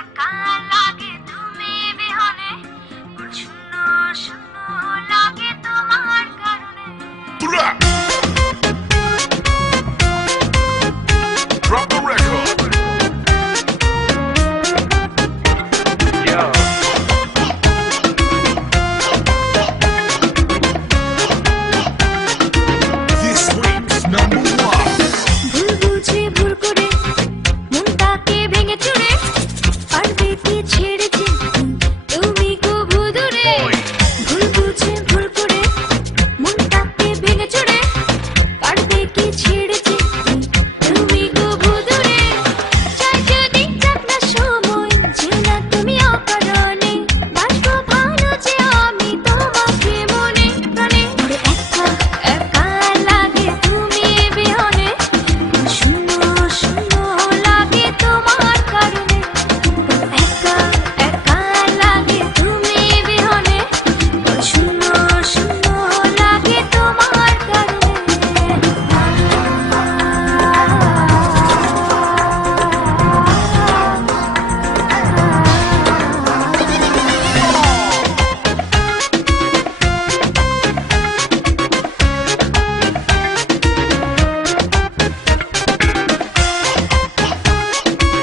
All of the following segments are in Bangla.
একা লাগে তুমি বিহনে, শূন্য শূন্য লাগে তোমার কারণে। Drop the record. Yo. This week's number one. ভুল বুঝে ভুল করে মনটাকে ভেঙে চুরে, পারবে কি ছেড়ে যেতে তুমি কবু দূরে। ভুল বুঝে ভুল করে মনটাকে ভেঙে চুরে, পারবে কি ছেড়ে যেতে তুমি কবু দূরে। চাই যদি যাক না সময়, যেও না তুমি অকারণে, বাসবো ভালো যে আমি তোমাকে মনে প্রাণে। একা একা লাগে তুমি বিহনে, শূন্য শূন্য লাগে তোমার কারণে। একা একা লাগে তুমি বিহনে, শূন্য শূন্য লাগে তোমার কারণে।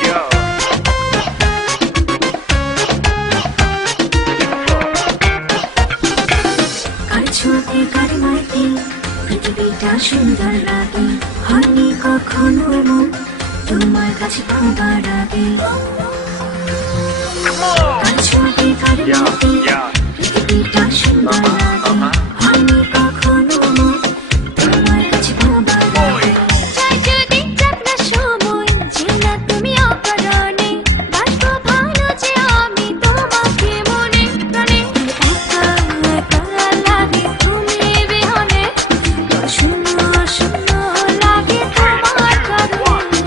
Yo. কার ছোঁয়াতে কার মাইতে পৃথিবীটা সুন্দর লাগে, হয়নি কখনো মন তোমার কাছে পাবার আগে। কার ছোঁয়াতে কার মাইতে পৃথিবীটা সুন্দর লাগে, হয়নি কখনো মন তোমার কাছে পাবার আগে। চাই যদি যাক না সময়, যেও না তুমি অকারণে, বাসবো ভালো যে আমি তোমাকে মনে প্রাণে। একা একা লাগে তুমি বিহনে, শূন্য শূন্য লাগে তোমার কারণে।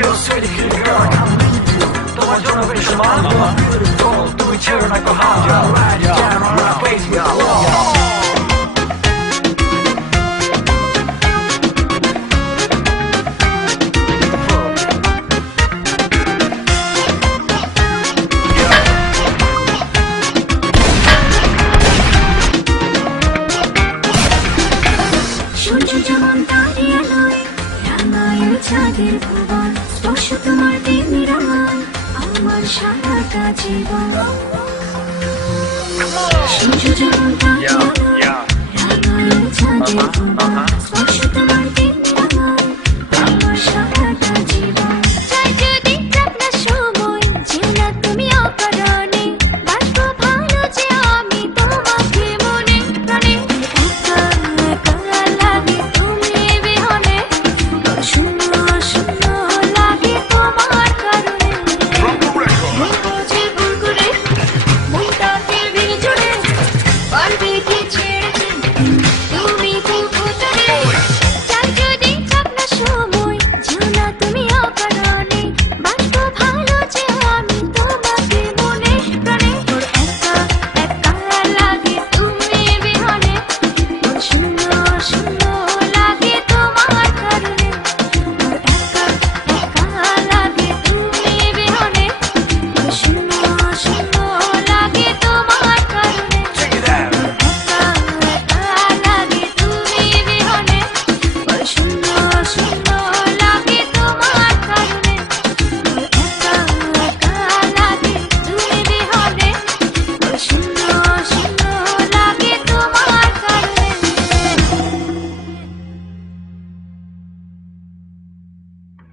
Yo soy the good girl, come with me. Toma yo no ves mal, beautiful, tú y yo no go hard. Ride it down on our face, we are lost. সূর্য যেমন তারে আলোয় রাঙায় চাঁদের ভুবন, স্পর্শ তোমার তেমনি রাঙায় আমার সারাটা জীবন। সূর্য যেমন তারে আলোয় রাঙায় চাঁদের ভুবন, স্পর্শ